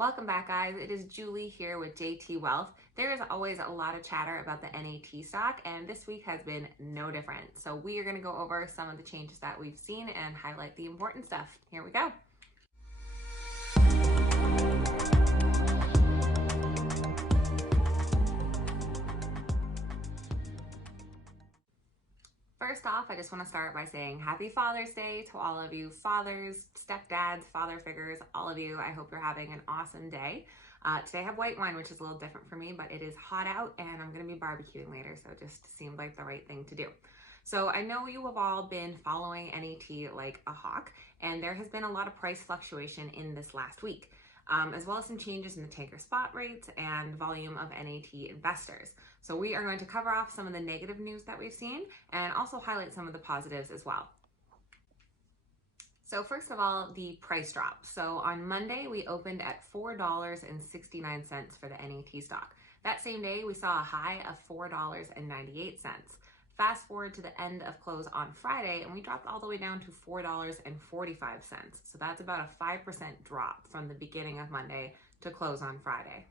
Welcome back, guys. It is Julie here with JT Wealth. There is always a lot of chatter about the NAT stock, and this week has been no different. So we are going to go over some of the changes that we've seen and highlight the important stuff. Here we go. First off, I just want to start by saying Happy Father's Day to all of you fathers, stepdads, father figures, all of you. I hope you're having an awesome day. Today I have white wine, which is a little different for me, but it is hot out and I'm going to be barbecuing later, so it just seemed like the right thing to do. So I know you have all been following NAT like a hawk, and there has been a lot of price fluctuation in this last week, as well as some changes in the tanker spot rates and volume of NAT investors. So we are going to cover off some of the negative news that we've seen and also highlight some of the positives as well. So first of all, the price drop. So on Monday, we opened at $4.69 for the NAT stock. That same day, we saw a high of $4.98. Fast forward to the end of close on Friday, and we dropped all the way down to $4.45. So that's about a 5% drop from the beginning of Monday to close on Friday.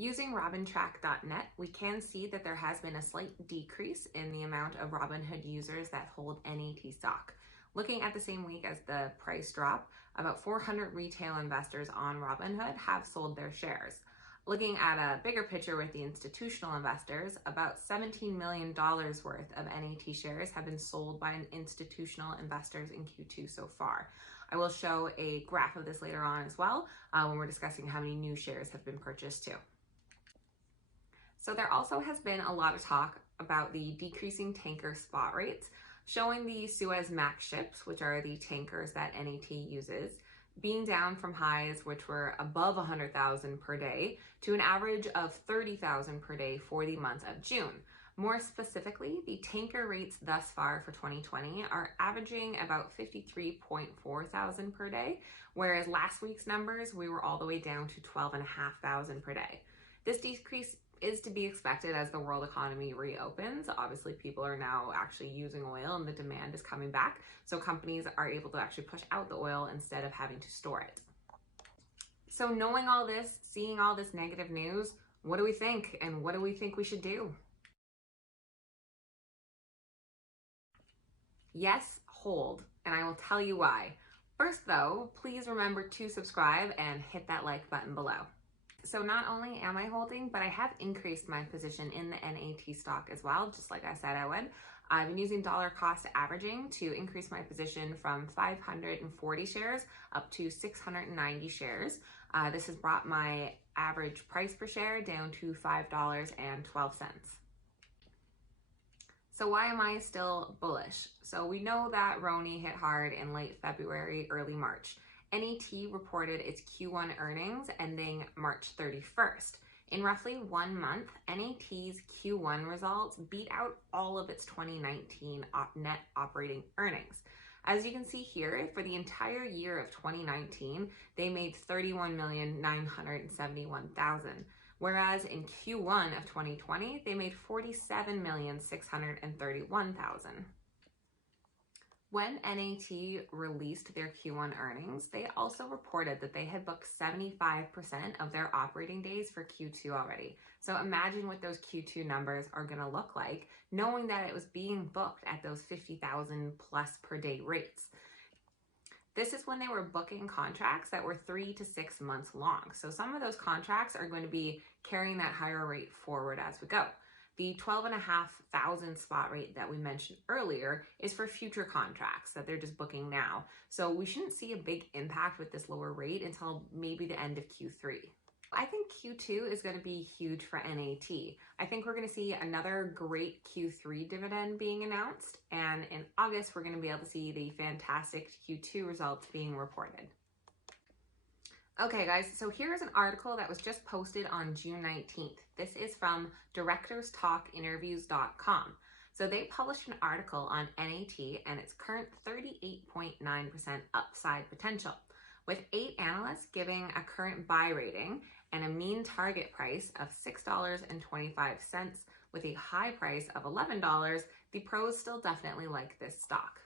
Using robintrack.net, we can see that there has been a slight decrease in the amount of Robinhood users that hold NAT stock. Looking at the same week as the price drop, about 400 retail investors on Robinhood have sold their shares. Looking at a bigger picture with the institutional investors, about $17 million worth of NAT shares have been sold by institutional investors in Q2 so far. I will show a graph of this later on as well when we're discussing how many new shares have been purchased too. So there also has been a lot of talk about the decreasing tanker spot rates, showing the Suezmax ships, which are the tankers that NAT uses, being down from highs which were above 100,000 per day to an average of 30,000 per day for the month of June. More specifically, the tanker rates thus far for 2020 are averaging about 53.4 thousand per day, whereas last week's numbers, we were all the way down to 12,500 per day. This decrease is to be expected as the world economy reopens. Obviously, people are now actually using oil and the demand is coming back, so companies are able to actually push out the oil instead of having to store it. So knowing all this, seeing all this negative news, what do we think and what do we think we should do? Yes, hold, and I will tell you why. First though, please remember to subscribe and hit that like button below. So not only am I holding, but I have increased my position in the NAT stock as well, just like I said I would. I've been using dollar cost averaging to increase my position from 540 shares up to 690 shares. This has brought my average price per share down to $5.12. So why am I still bullish? So we know that RONI hit hard in late February, early March. NAT reported its Q1 earnings ending March 31st. In roughly 1 month, NAT's Q1 results beat out all of its 2019 net operating earnings. As you can see here, for the entire year of 2019, they made $31,971,000, whereas in Q1 of 2020, they made $47,631,000. When NAT released their Q1 earnings, they also reported that they had booked 75% of their operating days for Q2 already. So imagine what those Q2 numbers are going to look like, knowing that it was being booked at those 50,000 plus per day rates. This is when they were booking contracts that were 3 to 6 months long. So some of those contracts are going to be carrying that higher rate forward as we go. The 12,500 spot rate that we mentioned earlier is for future contracts that they're just booking now. So we shouldn't see a big impact with this lower rate until maybe the end of Q3. I think Q2 is going to be huge for NAT. I think we're going to see another great Q3 dividend being announced. And in August, we're going to be able to see the fantastic Q2 results being reported. Okay guys, so here's an article that was just posted on June 19th. This is from directorstalkinterviews.com. So they published an article on NAT and its current 38.9% upside potential, with 8 analysts giving a current buy rating and a mean target price of $6.25 with a high price of $11. The pros still definitely like this stock.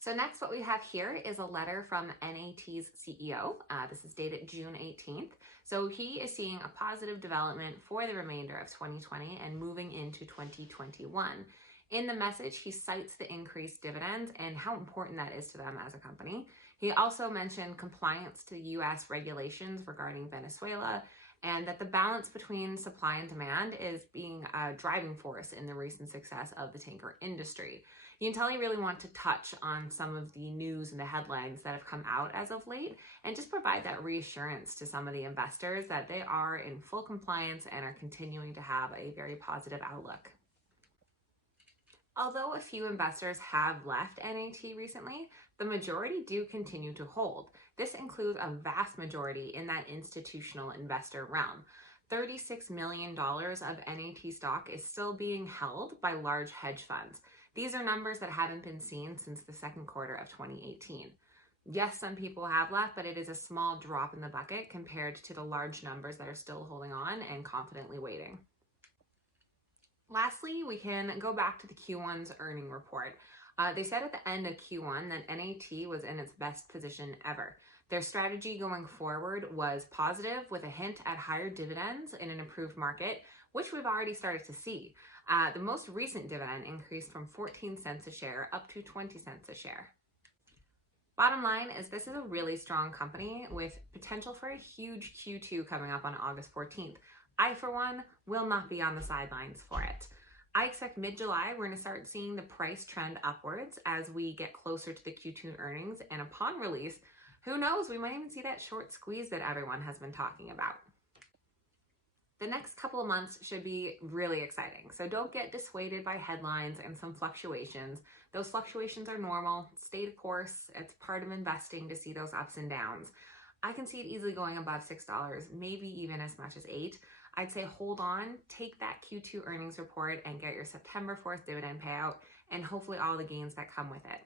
So next, what we have here is a letter from NAT's CEO. This is dated June 18th. So he is seeing a positive development for the remainder of 2020 and moving into 2021. In the message, he cites the increased dividends and how important that is to them as a company. He also mentioned compliance to U.S. regulations regarding Venezuela, and that the balance between supply and demand is being a driving force in the recent success of the tanker industry. You can tell you really want to touch on some of the news and the headlines that have come out as of late and just provide that reassurance to some of the investors that they are in full compliance and are continuing to have a very positive outlook. Although a few investors have left NAT recently, the majority do continue to hold. This includes a vast majority in that institutional investor realm. $36 million of NAT stock is still being held by large hedge funds. These are numbers that haven't been seen since the second quarter of 2018. Yes, some people have left, but it is a small drop in the bucket compared to the large numbers that are still holding on and confidently waiting. Lastly, we can go back to the Q1's earning report. They said at the end of Q1 that NAT was in its best position ever. Their strategy going forward was positive, with a hint at higher dividends in an improved market, which we've already started to see. The most recent dividend increased from 14 cents a share up to 20 cents a share. Bottom line is this is a really strong company with potential for a huge Q2 coming up on August 14th. I, for one, will not be on the sidelines for it. I expect mid-July we're going to start seeing the price trend upwards as we get closer to the Q2 earnings, and upon release, who knows, we might even see that short squeeze that everyone has been talking about. The next couple of months should be really exciting, so don't get dissuaded by headlines and some fluctuations. Those fluctuations are normal. Stay the course. It's part of investing to see those ups and downs. I can see it easily going above $6, maybe even as much as $8. I'd say hold on, take that Q2 earnings report and get your September 4th dividend payout and hopefully all the gains that come with it.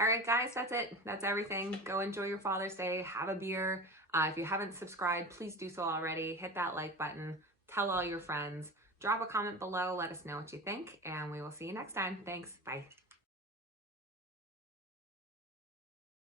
All right, guys, that's it. That's everything. Go enjoy your Father's Day. Have a beer. If you haven't subscribed, please do so already. Hit that like button. Tell all your friends. Drop a comment below. Let us know what you think, and we will see you next time. Thanks. Bye.